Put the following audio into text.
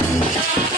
Thank you.